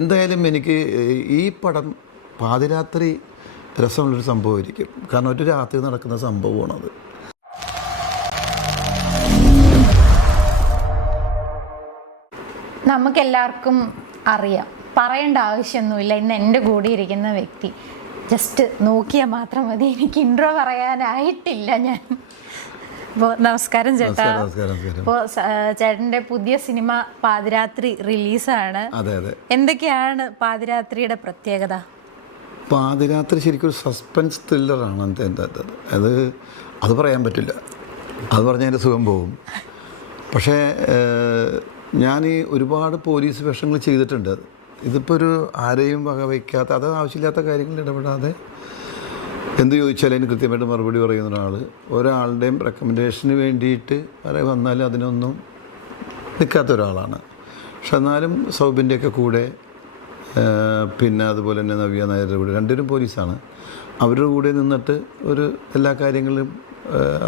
എന്തായാലും എനിക്ക് ഈ പടം പാതിരാത്രി രസമുള്ളൊരു സംഭവമായിരിക്കും. കാരണം ഒരു രാത്രി നടക്കുന്ന സംഭവമാണത് നമുക്കെല്ലാവർക്കും അറിയാം. പറയേണ്ട ആവശ്യമൊന്നുമില്ല. ഇന്ന് എന്റെ കൂടെ ഇരിക്കുന്ന വ്യക്തി. ജസ്റ്റ് നോക്കിയാൽ മാത്രം മതി. എനിക്ക് ഇൻട്രോ പറയാനായിട്ടില്ല ഞാൻ. അപ്പോൾ നമസ്കാരം ചേട്ടാ. അപ്പോൾ ചേട്ടന്റെ പുതിയ സിനിമ പാതിരാത്രി റിലീസാണ്. അതെ അതെ. എന്തൊക്കെയാണ് പാതിരാത്രിയുടെ പ്രത്യേകത? പാതിരാത്രി ശരിക്കും ഒരു സസ്പെൻസ് ത്രില്ലറാണ് എന്റെ അത് അത് പറയാൻ പറ്റില്ല. അത് പറഞ്ഞാൽ എന്റെ സുഖം പോകും പക്ഷേ ഞാൻ ഈ ഒരുപാട് പോലീസ് വേഷങ്ങൾ ചെയ്തിട്ടുണ്ട്. ഇതിപ്പോൾ ഒരു ആരെയും വകവയ്ക്കാത്ത അത് ആവശ്യമില്ലാത്ത കാര്യങ്ങളിൽ ഇടപെടാതെ എന്ത് ചോദിച്ചാലും അതിന് കൃത്യമായിട്ട് മറുപടി പറയുന്ന ഒരാൾ ഒരാളുടെയും റെക്കമെൻഡേഷന് വേണ്ടിയിട്ട് വരെ വന്നാലും അതിനൊന്നും നിൽക്കാത്ത ഒരാളാണ്. പക്ഷെ എന്നാലും സൗബിന്റെയൊക്കെ കൂടെ പിന്നെ അതുപോലെ തന്നെ നവ്യ നായരുടെ കൂടെ രണ്ടുപേരും പോലീസാണ്. അവരുടെ കൂടെ നിന്നിട്ട് ഒരു എല്ലാ കാര്യങ്ങളും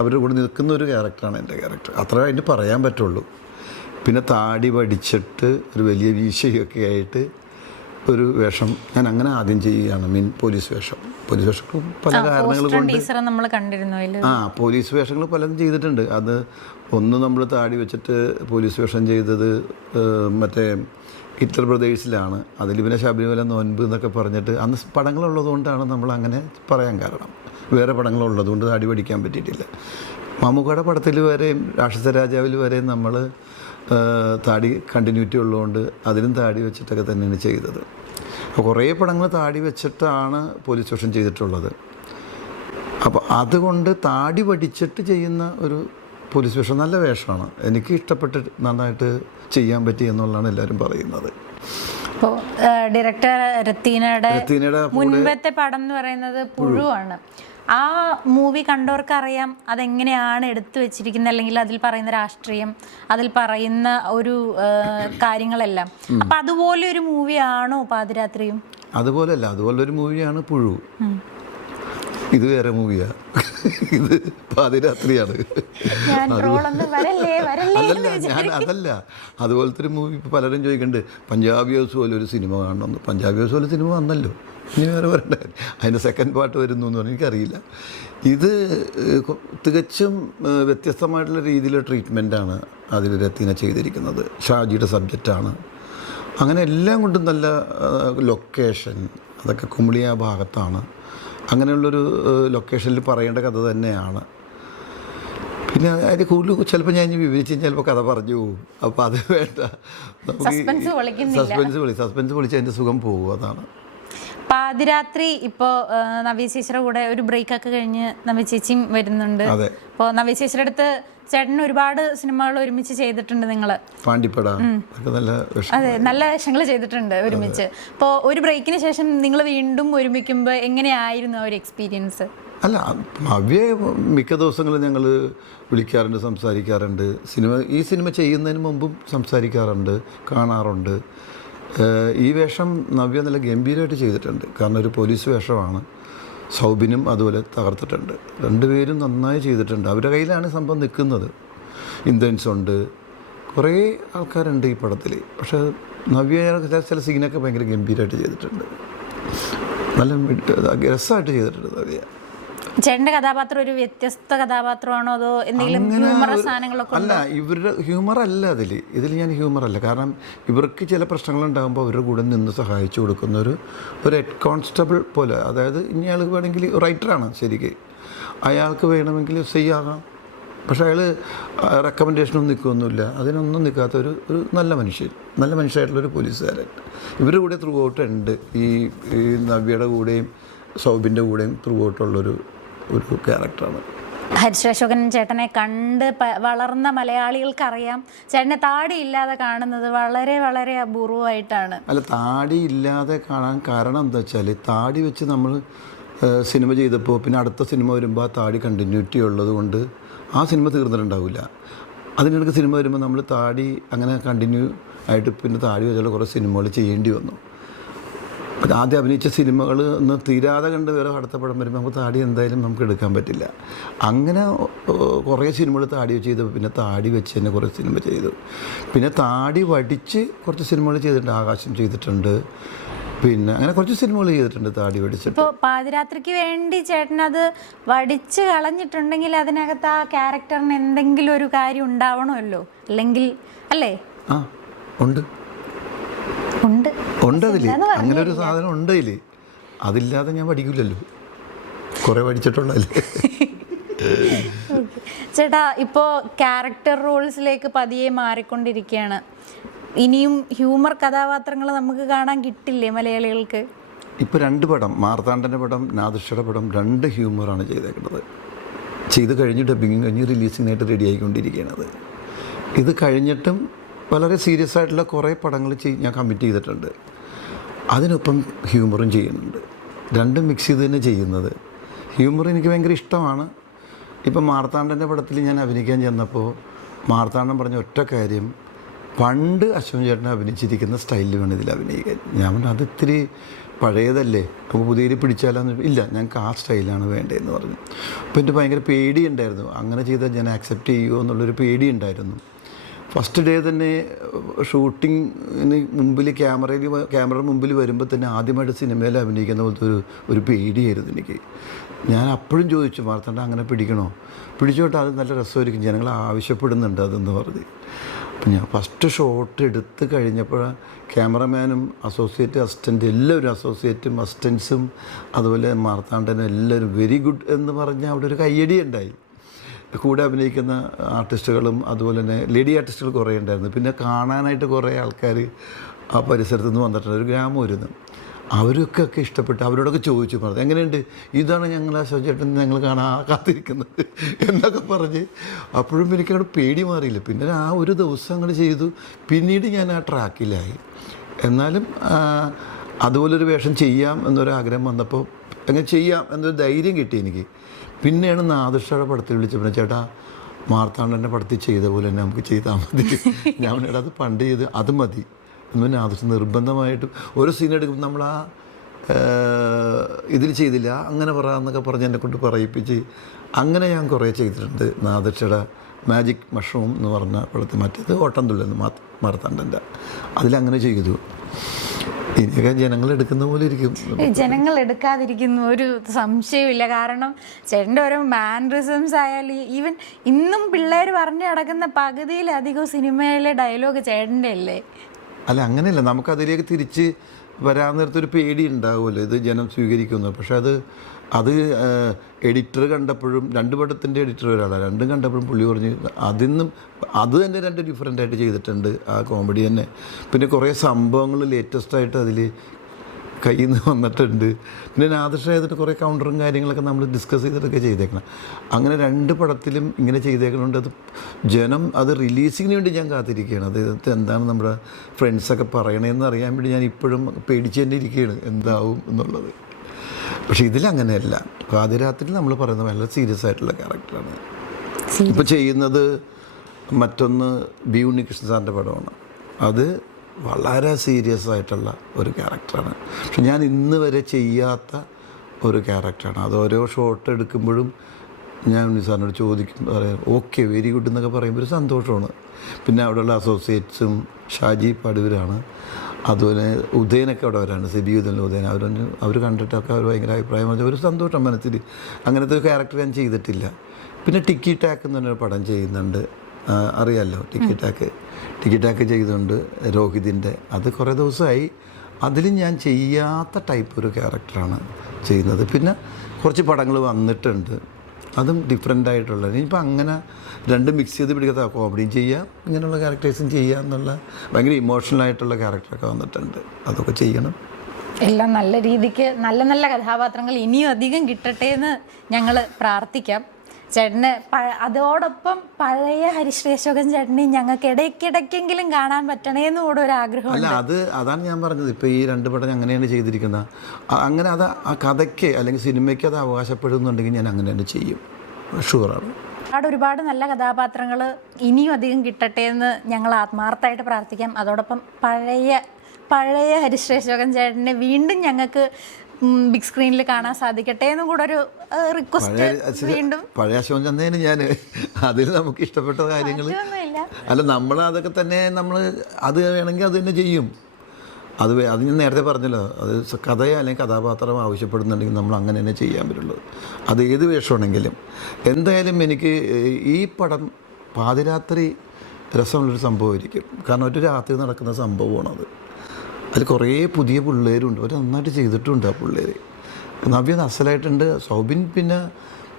അവരുടെ കൂടെ നിൽക്കുന്ന ഒരു ക്യാരക്ടറാണ് എന്റെ ക്യാരക്ടർ അത്ര അതിന് പറയാൻ പറ്റുള്ളൂ. പിന്നെ താടി പഠിച്ചിട്ട് ഒരു വലിയ വീശയൊക്കെ ആയിട്ട് ഒരു വേഷം. ഞാൻ അങ്ങനെ ആദ്യം ചെയ്യുകയാണ് മീൻ പോലീസ് വേഷം. പോലീസ് വേഷം പല കാരണങ്ങൾ കൊണ്ട് നമ്മൾ കണ്ടിരുന്നു ആ പോലീസ് വേഷങ്ങൾ പലതും ചെയ്തിട്ടുണ്ട്. അത് ഒന്ന് നമ്മൾ താടി വെച്ചിട്ട് പോലീസ് വേഷം ചെയ്തത് മറ്റേ ഹിറ്റ്ലർ പ്രദേശിലാണ് അതിൽ പിന്നെ ശബരിമല നോൻപ് എന്നൊക്കെ പറഞ്ഞിട്ട് അന്ന് പടങ്ങളുള്ളത് കൊണ്ടാണ് നമ്മൾ അങ്ങനെ പറയാൻ കാരണം. വേറെ പടങ്ങളുള്ളത് കൊണ്ട് താടി പഠിക്കാൻ പറ്റിയിട്ടില്ല. മമ്മൂക്കയുടെ പടത്തിൽ വരെയും രാക്ഷസ രാജാവിൽ വരെയും നമ്മൾ താടി കണ്ടിന്യൂറ്റി ഉള്ളതുകൊണ്ട് അതിലും താടി വെച്ചിട്ടൊക്കെ തന്നെയാണ് ചെയ്തത്. അപ്പോൾ കുറേ പടങ്ങൾ താടി വെച്ചിട്ടാണ് പോലീസ് സ്റ്റേഷൻ ചെയ്തിട്ടുള്ളത്. അപ്പോൾ അതുകൊണ്ട് താടി പഠിച്ചിട്ട് ചെയ്യുന്ന ഒരു പോലീസ് വേഷം നല്ല വേഷമാണ്. എനിക്ക് ഇഷ്ടപ്പെട്ട് നന്നായിട്ട് ചെയ്യാൻ പറ്റി എന്നുള്ളതാണ് എല്ലാവരും പറയുന്നത്. അപ്പോൾ ഡയറക്ടർ രത്തീനയുടെ മുൻപത്തെ പടം എന്ന് പറയുന്നത് പുഴുവാണ്. ആ മൂവി കണ്ടവർക്ക് അറിയാം അതെങ്ങനെയാണ് എടുത്തു വെച്ചിരിക്കുന്നത് അല്ലെങ്കിൽ അതിൽ പറയുന്ന രാഷ്ട്രീയം അതിൽ പറയുന്ന ഒരു കാര്യങ്ങളെല്ലാം. അപ്പൊ അതുപോലെ ഒരു മൂവിയാണോ പാതിരാത്രിയും? അതുപോലെ ഒരു മൂവിയാണ് പുഴു. ഇത് വേറെ മൂവിയാ. ഇത് പാതിരാത്രിയാണ്. ഞാൻ അതല്ല ഞാൻ അതല്ല. അതുപോലത്തെ ഒരു മൂവി പലരും ചോദിക്കുന്നുണ്ട് പഞ്ചാബി ഹൗസ് പോലെ ഒരു സിനിമ കാണണമെന്ന്. പഞ്ചാബി ഹൗസ് പോലെ സിനിമ വന്നല്ലോ. ഇനി വേറെ വരണ്ടേ അതിന്റെ സെക്കൻഡ് പാർട്ട് വരുന്നു എന്ന് പറഞ്ഞാൽ എനിക്കറിയില്ല. ഇത് തികച്ചും വ്യത്യസ്തമായിട്ടുള്ള രീതിയിലുള്ള ട്രീറ്റ്മെന്റാണ് അതിൽ രത്തിന ചെയ്തിരിക്കുന്നത്. ഷാജിയുടെ സബ്ജക്റ്റാണ് അങ്ങനെ എല്ലാം കൊണ്ടും നല്ല ലൊക്കേഷൻ അതൊക്കെ കുമിളിയ ഭാഗത്താണ്. അങ്ങനെയുള്ളൊരു ലൊക്കേഷനിൽ പറയേണ്ട കഥ തന്നെയാണ്. പിന്നെ അതിന് കൂടുതൽ ചിലപ്പോൾ ഞാൻ വിവരിച്ച് ചിലപ്പോൾ കഥ പറഞ്ഞു പോകും അപ്പോൾ അത് വേണ്ട. സസ്പെൻസ് പൊളി സസ്പെൻസ് പൊളിച്ച് അതിന്റെ സുഖം പോകും അതാണ്. പാതിരാത്രി ഇപ്പോ നവീശേശ്വര നവ്യ ചേച്ചിയുടെ കൂടെ ഒരു ബ്രേക്ക് ഒക്കെ കഴിഞ്ഞ് നവ്യ ചേച്ചിയും വരുന്നുണ്ട്. അപ്പോൾ നവ്യ ചേച്ചിയുടെ അടുത്ത് ചേട്ടൻ ഒരുപാട് സിനിമകൾ ഒരുമിച്ച് ചെയ്തിട്ടുണ്ട് നിങ്ങൾ. അതെ നല്ല വേഷങ്ങൾ ചെയ്തിട്ടുണ്ട് ഒരുമിച്ച്. അപ്പോൾ ഒരു ബ്രേക്കിന് ശേഷം നിങ്ങൾ വീണ്ടും ഒരുമിക്കുമ്പോൾ എങ്ങനെയായിരുന്നു ആ ഒരു എക്സ്പീരിയൻസ്? അല്ല അവ്യ മിക്ക ദിവസങ്ങളും ഞങ്ങൾ വിളിക്കാറുണ്ട് സംസാരിക്കാറുണ്ട്. സിനിമ ഈ സിനിമ ചെയ്യുന്നതിന് മുമ്പും സംസാരിക്കാറുണ്ട് കാണാറുണ്ട്. ഈ വേഷം നവ്യ നല്ല ഗംഭീരമായിട്ട് ചെയ്തിട്ടുണ്ട്. കാരണം ഒരു പോലീസ് വേഷമാണ്. സൗബിനും അതുപോലെ തകർത്തിട്ടുണ്ട്. രണ്ടുപേരും നന്നായി ചെയ്തിട്ടുണ്ട്. അവരുടെ കയ്യിലാണ് സംഭവം നിൽക്കുന്നത്. ഇന്ദ്രൻസ് ഉണ്ട്. കുറേ ആൾക്കാരുണ്ട് ഈ പടത്തിൽ പക്ഷേ നവ്യ ചില ചില സീനൊക്കെ ഭയങ്കര ഗംഭീരമായിട്ട് ചെയ്തിട്ടുണ്ട്. നല്ല രസമായിട്ട് ചെയ്തിട്ടുണ്ട് നവ്യ. ചേട്ടന്റെ കഥാപാത്രം ഒരു വ്യത്യസ്ത കഥാപാത്രമാണോ അതോ എന്തെങ്കിലും ഹ്യൂമറസ് സാധനങ്ങളൊക്കെ അല്ല ഇവരുടെ ഹ്യൂമർ അല്ല അതിൽ ഇതിൽ ഞാൻ ഹ്യൂമർ അല്ല. കാരണം ഇവർക്ക് ചില പ്രശ്നങ്ങൾ ഉണ്ടാകുമ്പോൾ അവരുടെ കൂടെ നിന്ന് സഹായിച്ചു കൊടുക്കുന്ന ഒരു ഒരു ഹെഡ് കോൺസ്റ്റബിൾ പോലെ. അതായത് ഇനി ആൾ വേണമെങ്കിൽ റൈറ്ററാണ് ശരിക്ക്. അയാൾക്ക് വേണമെങ്കിൽ ചെയ്യാകാം പക്ഷേ അയാൾ റെക്കമെൻഡേഷനൊന്നും നിൽക്കുകയൊന്നുമില്ല അതിനൊന്നും നിൽക്കാത്ത ഒരു ഒരു നല്ല മനുഷ്യൻ. നല്ല മനുഷ്യരായിട്ടുള്ളൊരു പോലീസുകാരൻ. ഇവരുടെ കൂടെ ത്രൂ ഔട്ട് ഉണ്ട്. ഈ ഈ നവ്യയുടെ കൂടെയും സൗബിന്റെ കൂടെയും ത്രൂ ഔട്ടുള്ളൊരു ഒരു ക്യാരക്ടറാണ് ഹരിശ്രശോകൻ ചേട്ടനെ കണ്ട് വളർന്ന മലയാളികൾക്ക് അറിയാം ചേട്ടനെ താടി ഇല്ലാതെ കാണുന്നത് വളരെ വളരെ അപൂർവമായിട്ടാണ്. അല്ല താടി ഇല്ലാതെ കാണാൻ കാരണം എന്താ വെച്ചാൽ താടി വെച്ച് നമ്മൾ സിനിമ ചെയ്തപ്പോൾ പിന്നെ അടുത്ത സിനിമ വരുമ്പോൾ ആ താടി കണ്ടിന്യൂറ്റി ഉള്ളത് കൊണ്ട് ആ സിനിമ തീർന്നിട്ടുണ്ടാവില്ല. അതിനിടയ്ക്ക് സിനിമ വരുമ്പോൾ നമ്മൾ താടി അങ്ങനെ കണ്ടിന്യൂ ആയിട്ട് പിന്നെ താടി വെച്ചുള്ള കുറേ സിനിമകൾ ചെയ്യേണ്ടി വന്നു. ആദ്യം അഭിനയിച്ച സിനിമകൾ ഒന്ന് തീരാതെ കണ്ട് വേറെ അടുത്ത പടം വരുമ്പോൾ നമുക്ക് താടി എന്തായാലും നമുക്ക് എടുക്കാൻ പറ്റില്ല. അങ്ങനെ കുറേ സിനിമകൾ താടി വെച്ച് ചെയ്തു. പിന്നെ താടി വെച്ച് തന്നെ കുറേ സിനിമ ചെയ്തു. പിന്നെ താടി വടിച്ച് കുറച്ച് സിനിമകൾ ചെയ്തിട്ടുണ്ട്. ആകാശം ചെയ്തിട്ടുണ്ട്. പിന്നെ അങ്ങനെ കുറച്ച് സിനിമകൾ ചെയ്തിട്ടുണ്ട് താടി വടിച്ച് ഇപ്പോൾ പാതിരാത്രിക്ക് വേണ്ടി ചേട്ടൻ അത് വടിച്ച് കളഞ്ഞിട്ടുണ്ടെങ്കിൽ അതിനകത്ത് ആ ക്യാരക്ടറിന് എന്തെങ്കിലും ഒരു കാര്യം ഉണ്ടാവണമല്ലോ? അല്ലെങ്കിൽ അല്ലേ? ആ ഉണ്ട്. ഉണ്ട്. ഉണ്ട് അങ്ങനെ ഒരു സാധനം ഉണ്ട് അതിൽ അതില്ലാതെ ഞാൻ പഠിക്കില്ലല്ലോ കുറേ പഠിച്ചിട്ടുണ്ടല്ലേ ചേട്ടാ ഇപ്പോ ക്യാരക്ടർ റോൾസിലേക്ക് പതിയെ മാറിക്കൊണ്ടിരിക്കുകയാണ് ഇനിയും ഹ്യൂമർ കഥാപാത്രങ്ങൾ നമുക്ക് കാണാൻ കിട്ടില്ലേ മലയാളികൾക്ക്? ഇപ്പോൾ രണ്ട് പടം മാർത്താണ്ഡന്റെ പടം നാദിഷയുടെ പടം രണ്ട് ഹ്യൂമറാണ് ചെയ്തേക്കുന്നത്. ചെയ്ത് കഴിഞ്ഞിട്ട് ഡബിങ് കഴിഞ്ഞ് റിലീസിനായിട്ട് റെഡി ആയിക്കൊണ്ടിരിക്കുകയാണത് ഇത് കഴിഞ്ഞിട്ടും വളരെ സീരിയസ് ആയിട്ടുള്ള കുറേ പടങ്ങൾ ഞാൻ കമ്മിറ്റ് ചെയ്തിട്ടുണ്ട്. അതിനൊപ്പം ഹ്യൂമറും ചെയ്യുന്നുണ്ട്. രണ്ടും മിക്സ് ചെയ്ത് തന്നെ ചെയ്യുന്നത്. ഹ്യൂമർ എനിക്ക് ഭയങ്കര ഇഷ്ടമാണ്. ഇപ്പം മാർത്താണ്ഡന്റെ പടത്തിൽ ഞാൻ അഭിനയിക്കാൻ ചെന്നപ്പോൾ മാർത്താണ്ഡൻ പറഞ്ഞ ഒറ്റ കാര്യം പണ്ട് അശ്വൻ ചേട്ടനെ അഭിനയിച്ചിരിക്കുന്ന സ്റ്റൈലിൽ വേണം ഇതിൽ അഭിനയിക്കാൻ. ഞാൻ പറഞ്ഞു അതിത്തിരി പഴയതല്ലേ? നമുക്ക് പുതിയതിൽ പിടിച്ചാലോ ഇല്ല ഞങ്ങൾക്ക് ആ സ്റ്റൈലാണ് വേണ്ടതെന്ന് പറഞ്ഞു. അപ്പോൾ എനിക്ക് ഭയങ്കര പേടിയുണ്ടായിരുന്നു. അങ്ങനെ ചെയ്താൽ ഞാൻ ആക്സെപ്റ്റ് ചെയ്യുമോ എന്നുള്ളൊരു പേടിയുണ്ടായിരുന്നു. ഫസ്റ്റ് ഡേ തന്നെ ഷൂട്ടിങ്ങിന് മുമ്പിൽ ക്യാമറയിൽ ക്യാമറ മുമ്പിൽ വരുമ്പോൾ തന്നെ ആദ്യമായിട്ട് സിനിമയിൽ അഭിനയിക്കുന്ന പോലത്തെ ഒരു ഒരു പേടിയായിരുന്നു എനിക്ക്. ഞാൻ അപ്പോഴും ചോദിച്ചു മാർത്തണ്ട അങ്ങനെ പിടിക്കണോ? പിടിച്ചോട്ടെ അത് നല്ല രസമായിരിക്കും. ജനങ്ങൾ ആവശ്യപ്പെടുന്നുണ്ട് അതെന്ന് പറഞ്ഞ്. അപ്പം ഞാൻ ഫസ്റ്റ് ഷോട്ട് എടുത്ത് കഴിഞ്ഞപ്പോൾ ക്യാമറമാനും അസോസിയേറ്റ് അസിസ്റ്റന്റ് എല്ലാവരും അസോസിയേറ്റും അസിസ്റ്റൻസും അതുപോലെ മാർത്താണ്ഡനും എല്ലാവരും വെരി ഗുഡ് എന്ന് പറഞ്ഞ് അവിടെ ഒരു കയ്യടി ഉണ്ടായി. കൂടെ അഭിനയിക്കുന്ന ആർട്ടിസ്റ്റുകളും അതുപോലെ തന്നെ ലേഡി ആർട്ടിസ്റ്റുകൾ കുറേ ഉണ്ടായിരുന്നു. പിന്നെ കാണാനായിട്ട് കുറേ ആൾക്കാർ ആ പരിസരത്ത് നിന്ന് വന്നിട്ടുണ്ട്. ഒരു ഗ്രാമമായിരുന്നു അവരൊക്കെ ഒക്കെ ഇഷ്ടപ്പെട്ട് അവരോടൊക്കെ ചോദിച്ചു പറഞ്ഞു. എങ്ങനെയുണ്ട്? ഇതാണ് ഞങ്ങൾ ആ ചേട്ടൻ ഞങ്ങൾ കാണാൻ കാത്തിരിക്കുന്നത്. എന്നൊക്കെ പറഞ്ഞ് അപ്പോഴും എനിക്ക് അവിടെ പേടി മാറിയില്ല. പിന്നെ ആ ഒരു ദിവസം അങ്ങോട്ട് ചെയ്തു. പിന്നീട് ഞാൻ ആ ട്രാക്കിലായി. എന്നാലും അതുപോലൊരു വേഷം ചെയ്യാം എന്നൊരാഗ്രഹം വന്നപ്പോൾ അങ്ങനെ ചെയ്യാം എന്നൊരു ധൈര്യം കിട്ടി എനിക്ക്. പിന്നെയാണ് നാദൃഷ്ടയുടെ പടത്തിൽ വിളിച്ചപ്പോൾ ചേട്ടാ മാർത്താണ്ഡന്റെ പടത്തിൽ ചെയ്ത പോലെ തന്നെ നമുക്ക് ചെയ്താൽ മതി. ഞാൻ അത് പണ്ട് ചെയ്ത് അത് മതി. എന്ന് നാദൃഷ്ട നിർബന്ധമായിട്ടും ഓരോ സീൻ എടുക്കുമ്പോൾ നമ്മൾ ആ ഇതിൽ ചെയ്തില്ല അങ്ങനെ പറ എന്നൊക്കെ പറഞ്ഞ് എന്നെ കൊണ്ട് പറയിപ്പിച്ച് അങ്ങനെ ഞാൻ കുറേ ചെയ്തിട്ടുണ്ട്. നാദക്ഷയുടെ മാജിക് മഷ്റൂം എന്ന് പറഞ്ഞ പടത്തിൽ മറ്റേത് ഓട്ടം തുള്ളുന്നു മാർത്താണ്ഡന്റെ. അതിലങ്ങനെ ചെയ്തു. ഇനിയൊക്കെ ജനങ്ങൾ എടുക്കുന്ന പോലെ ഇരിക്കും. ജനങ്ങൾ എടുക്കാതിരിക്കുന്ന ഒരു സംശയമില്ല കാരണം ചേട്ടന്റെ ഓരോ മാൻറിസംസ് ആയാലും ഈവൻ ഇന്നും പിള്ളേർ പറഞ്ഞു നടക്കുന്ന പകുതിയിലധികം സിനിമയിലെ ഡയലോഗ് ചേട്ടന്റെ അല്ലേ? അല്ല അങ്ങനെയല്ല. നമുക്കതിലേക്ക് തിരിച്ച് വരാൻ നേരത്തൊരു പേടി ഉണ്ടാവുമല്ലോ. ഇത് ജനം സ്വീകരിക്കുന്നു. പക്ഷെ അത് അത് എഡിറ്റർ കണ്ടപ്പോഴും രണ്ട് പടത്തിന്റെ എഡിറ്റർ ഒരാളാണ് രണ്ടും കണ്ടപ്പോഴും പുള്ളി പറഞ്ഞ് അതിന്നും അത് തന്നെ രണ്ട് ഡിഫറെന്റ് ആയിട്ട് ചെയ്തിട്ടുണ്ട് ആ കോമഡി തന്നെ. പിന്നെ കുറേ സംഭവങ്ങൾ ലേറ്റസ്റ്റ് ആയിട്ട് അതിൽ കയ്യിൽ നിന്ന് വന്നിട്ടുണ്ട്. പിന്നെ നാദൃശ ചെയ്തിട്ട് കുറേ കൗണ്ടറും കാര്യങ്ങളൊക്കെ നമ്മൾ ഡിസ്കസ് ചെയ്തിട്ടൊക്കെ ചെയ്തേക്കണം. അങ്ങനെ രണ്ട് പടത്തിലും ഇങ്ങനെ ചെയ്തേക്കണുണ്ട്. അത് ജനം അത് റിലീസിങ്ങിന് വേണ്ടി ഞാൻ കാത്തിരിക്കുകയാണ്. അത് എന്താണ് നമ്മുടെ ഫ്രണ്ട്സൊക്കെ പറയണതെന്ന് അറിയാൻ വേണ്ടി ഞാൻ ഇപ്പോഴും പേടിച്ച് തന്നെ ഇരിക്കുകയാണ്. എന്താവും എന്നുള്ളത്. പക്ഷേ ഇതിലങ്ങനെയല്ല. പാതിരാത്രി നമ്മൾ പറയുന്ന വളരെ സീരിയസ് ആയിട്ടുള്ള ക്യാരക്ടറാണ്. ഇപ്പോൾ ചെയ്യുന്നത് മറ്റൊന്ന് ബി ഉണ്ണികൃഷ്ണൻ സാറിന്റെ പടമാണ്. അത് വളരെ സീരിയസ് ആയിട്ടുള്ള ഒരു ക്യാരക്ടറാണ്. പക്ഷെ ഞാൻ ഇന്ന് വരെ ചെയ്യാത്ത ഒരു ക്യാരക്ടറാണ്. അത് ഓരോ ഷോട്ട് എടുക്കുമ്പോഴും ഞാൻ ഉണ്ണി സാറിനോട് ചോദിക്കും പറയാം ഓക്കെ വെരി ഗുഡ് എന്നൊക്കെ പറയുമ്പോൾ ഒരു സന്തോഷമാണ്. പിന്നെ അവിടെയുള്ള അസോസിയേറ്റ്സും ഷാജി പടുവരാണ് അതുപോലെ ഉദയനൊക്കെ അവിടെ വരാണ് സിബി ഉദയൻ. ഉദയൻ അവർ അവർ കണ്ടിട്ടൊക്കെ അവർ ഭയങ്കര അഭിപ്രായം പറഞ്ഞു. ഒരു സന്തോഷം മനസ്സിൽ അങ്ങനത്തെ ഒരു ക്യാരക്ടർ ഞാൻ ചെയ്തിട്ടില്ല. പിന്നെ ടിക്കി ടാക്ക് എന്ന് പറഞ്ഞൊരു പടം ചെയ്യുന്നുണ്ട്. അറിയാമല്ലോ ടിക്കി ടാക്ക് ടിക്കി ടാക്ക് ചെയ്തുകൊണ്ട് രോഹിതിന്റെ അത് കുറേ ദിവസമായി. അതിൽ ഞാൻ ചെയ്യാത്ത ടൈപ്പ് ഒരു ക്യാരക്ടറാണ് ചെയ്യുന്നത്. പിന്നെ കുറച്ച് പടങ്ങൾ വന്നിട്ടുണ്ട്. അതും ഡിഫറെന്റ് ആയിട്ടുള്ള ഇനിയിപ്പോൾ അങ്ങനെ രണ്ടും മിക്സ് ചെയ്ത് പിടിക്കാത്ത കോമഡിയും ചെയ്യാം ഇങ്ങനെയുള്ള ക്യാരക്ടേഴ്സും ചെയ്യാം എന്നുള്ള ഭയങ്കര ഇമോഷണൽ ആയിട്ടുള്ള ക്യാരക്ടറൊക്കെ വന്നിട്ടുണ്ട്. അതൊക്കെ ചെയ്യണം. എല്ലാം നല്ല രീതിക്ക് നല്ല നല്ല കഥാപാത്രങ്ങൾ ഇനിയും അധികം കിട്ടട്ടെ എന്ന് ഞങ്ങൾ പ്രാർത്ഥിക്കാം. ചേട്ടന് അതോടൊപ്പം പഴയ ഹരിശ്രീ അശോകൻ ചേട്ടനെയും ഞങ്ങൾക്ക് ഇടയ്ക്കിടയ്ക്കെങ്കിലും കാണാൻ പറ്റണേന്ന് കൂടെ ഒരു ആഗ്രഹം അല്ല അത് അതാണ് ഞാൻ പറഞ്ഞത്. ഇപ്പോൾ ഈ രണ്ട് പടം അങ്ങനെയാണ് ചെയ്തിരിക്കുന്നത് അങ്ങനെ അത് ആ കഥയ്ക്ക് അല്ലെങ്കിൽ സിനിമയ്ക്ക് അത് അവകാശപ്പെടുന്നുണ്ടെങ്കിൽ ഞാൻ അങ്ങനെ തന്നെ ചെയ്യും. ഷുവറാണ്. ഒരുപാട് ഒരുപാട് നല്ല കഥാപാത്രങ്ങൾ ഇനിയും അധികം കിട്ടട്ടെ എന്ന് ഞങ്ങൾ ആത്മാർത്ഥമായിട്ട് പ്രാർത്ഥിക്കാം. അതോടൊപ്പം പഴയ പഴയ ഹരിശ്രേഷോകൻ ചേട്ടനെ വീണ്ടും ഞങ്ങൾക്ക് ബിഗ് സ്ക്രീനിൽ കാണാൻ സാധിക്കട്ടെ എന്നും കൂടെ ഒരു റിക്വസ്റ്റ് വീണ്ടും. പഴയ അശോകൻ ചന്തേന് ഞാൻ അതിൽ നമുക്ക് ഇഷ്ടപ്പെട്ട കാര്യങ്ങൾ അല്ല നമ്മൾ അതൊക്കെ തന്നെ നമ്മൾ അത് വേണമെങ്കിൽ അത് തന്നെ ചെയ്യും. അത് അത് ഞാൻ നേരത്തെ പറഞ്ഞല്ലോ അത് കഥയോ അല്ലെങ്കിൽ കഥാപാത്രം ആവശ്യപ്പെടുന്നുണ്ടെങ്കിൽ നമ്മൾ അങ്ങനെ തന്നെ ചെയ്യാൻ പറ്റുള്ളൂ. അത് ഏത് വേഷമാണെങ്കിലും. എന്തായാലും എനിക്ക് ഈ പടം പാതിരാത്രി രസമുള്ളൊരു സംഭവമായിരിക്കും. കാരണം ഒരു രാത്രി നടക്കുന്ന സംഭവമാണത്. അതിൽ കുറേ പുതിയ പിള്ളേരുണ്ട്. അവർ നന്നായിട്ട് ചെയ്തിട്ടുണ്ട് ആ പിള്ളേർ നവ്യ അസലായിട്ടുണ്ട് സൗബിൻ പിന്നെ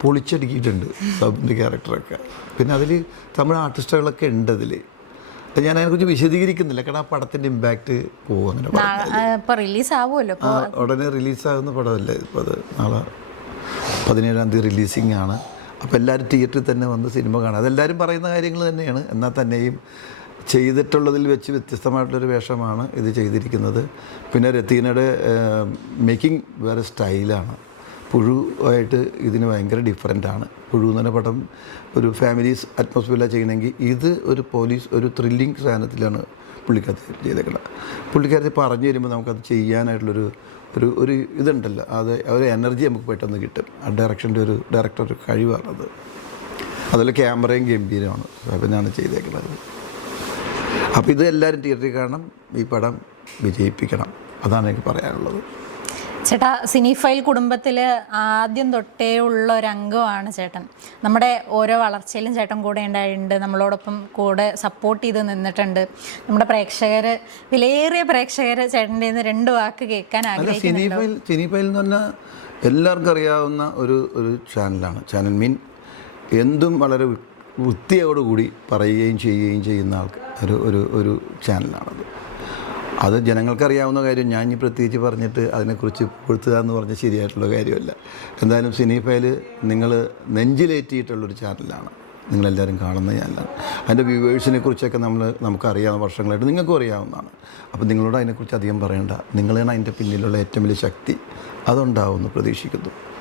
പൊളിച്ചടുക്കിയിട്ടുണ്ട് സൗബിന്റെ ക്യാരക്ടറൊക്കെ. പിന്നെ അതിൽ തമിഴ് ആർട്ടിസ്റ്റുകളൊക്കെ ഉണ്ട് അതിൽ ഞാൻ അതിനെക്കുറിച്ച് വിശദീകരിക്കുന്നില്ല. കാരണം ആ പടത്തിന്റെ ഇമ്പാക്റ്റ് പോകും അങ്ങനെ. റിലീസ് ആവുമല്ലോ ഉടനെ റിലീസാകുന്ന പടമല്ലേ ഇപ്പോൾ അത്? നാളെ പതിനേഴാം തീയതി റിലീസിങ് ആണ് അപ്പോൾ എല്ലാവരും തിയേറ്ററിൽ തന്നെ വന്ന് സിനിമ കാണാം. അതെല്ലാവരും പറയുന്ന കാര്യങ്ങൾ തന്നെയാണ്. എന്നാൽ തന്നെയും ചെയ്തിട്ടുള്ളതിൽ വെച്ച് വ്യത്യസ്തമായിട്ടുള്ളൊരു വേഷമാണ് ഇത് ചെയ്തിരിക്കുന്നത്. പിന്നെ രത്തീനയുടെ മേക്കിംഗ് വേറെ സ്റ്റൈലാണ്. പുഴു ആയിട്ട് ഇതിന് ഭയങ്കര ആണ് പുഴു എന്ന് പറഞ്ഞ പടം ഒരു ഫാമിലീസ് അറ്റ്മോസ്ഫിയറിലാണ് ചെയ്യണമെങ്കിൽ ഇത് ഒരു പോലീസ് ഒരു ത്രില്ലിംഗ് സാധനത്തിലാണ് പുള്ളിക്കാരത്തി ചെയ്തേക്കുന്നത് പുള്ളിക്കാരത്തി പറഞ്ഞു തരുമ്പോൾ നമുക്കത് ചെയ്യാനായിട്ടുള്ളൊരു ഒരു ഒരു ഇതുണ്ടല്ലോ. അത് ഒരു എനർജി നമുക്ക് പെട്ടെന്ന് കിട്ടും. ആ ഡയറക്ഷന്റെ ഒരു ഡയറക്ടർ കഴിവാണത്. അതിൽ ക്യാമറയും ഗംഭീരമാണ്. ഞാൻ ചെയ്തേക്കുന്നത് അപ്പോൾ ഇത് എല്ലാവരും തിയേറ്ററിൽ കാണണം ഈ പടം വിജയിപ്പിക്കണം. അതാണ് എനിക്ക് പറയാനുള്ളത്. ചേട്ടാ സിനിഫൈൽ കുടുംബത്തിൽ ആദ്യം തൊട്ടേ ഉള്ള ഒരു അംഗമാണ് ചേട്ടൻ. നമ്മുടെ ഓരോ വളർച്ചയിലും ചേട്ടൻ കൂടെ ഉണ്ടായിട്ടുണ്ട്. നമ്മളോടൊപ്പം കൂടെ സപ്പോർട്ട് ചെയ്ത് നിന്നിട്ടുണ്ട്. നമ്മുടെ പ്രേക്ഷകർ വിലയേറിയ പ്രേക്ഷകർ ചേട്ടന്റെ രണ്ട് വാക്ക് കേൾക്കാൻ സിനിഫൈൽ സിനിഫൈൽ എന്ന് പറഞ്ഞാൽ എല്ലാവർക്കും അറിയാവുന്ന ഒരു ഒരു ചാനലാണ് ചാനൽ മീൻ എന്തും വളരെ വൃത്തിയോടുകൂടി പറയുകയും ചെയ്യുകയും ചെയ്യുന്ന ആൾക്ക് ഒരു ഒരു ഒരു ചാനലാണത് അത് ജനങ്ങൾക്കറിയാവുന്ന കാര്യം ഞാൻ ഇനി പ്രത്യേകിച്ച് പറഞ്ഞിട്ട് അതിനെക്കുറിച്ച് പുഴുത്തുക എന്ന് പറഞ്ഞാൽ ശരിയായിട്ടുള്ള കാര്യമല്ല. എന്തായാലും സിനിഫയിൽ നിങ്ങൾ നെഞ്ചിലേറ്റിയിട്ടുള്ളൊരു ചാനലാണ് നിങ്ങളെല്ലാവരും കാണുന്ന ചാനലാണ് അതിന്റെ വ്യൂവേഴ്സിനെ കുറിച്ചൊക്കെ നമ്മൾ നമുക്കറിയാവുന്ന വർഷങ്ങളായിട്ട് നിങ്ങൾക്കും അറിയാവുന്നതാണ്. അപ്പോൾ നിങ്ങളോട് അതിനെക്കുറിച്ച് അധികം പറയേണ്ട. നിങ്ങളാണ് അതിന്റെ പിന്നിലുള്ള ഏറ്റവും വലിയ ശക്തി. അതുണ്ടാവുമെന്ന് പ്രതീക്ഷിക്കുന്നു.